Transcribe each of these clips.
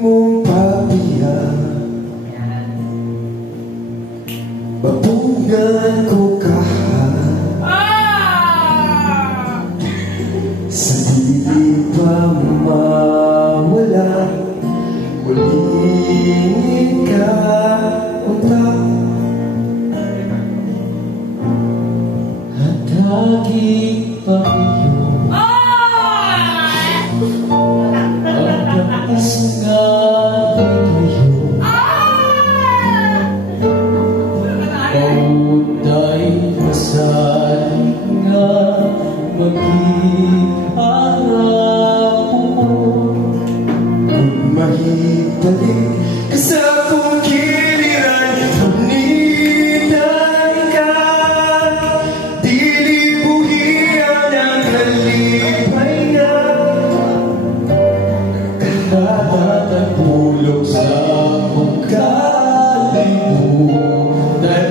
mong pabiyak, babunan ko sa di pa mawala, muling ikaunta at lagi pa iyong hanggang isang Mautay masaling nga mag-iharap mo. Kung mahibalik ka sa akong giliran, punitan ka, dilibuhian ang halipay na katatagpulog sa akong kalimutan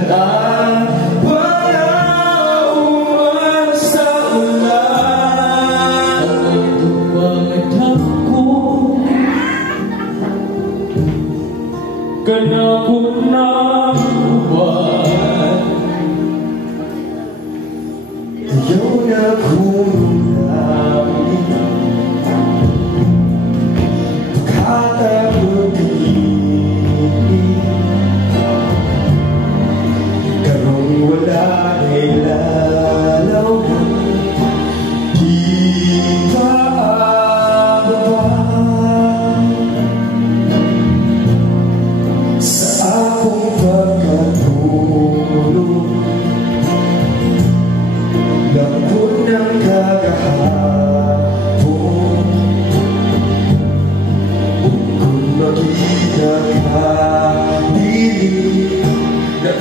ang panahon sa ulan. Ang itumangatap ko kanakot na buwan, ayaw na kumulangin pagkatabutin, karong wala ay lalaw na di pa ababa sa akong pagkatulog. Lambot ng kagahapon, kung mag-iingat ka, dili na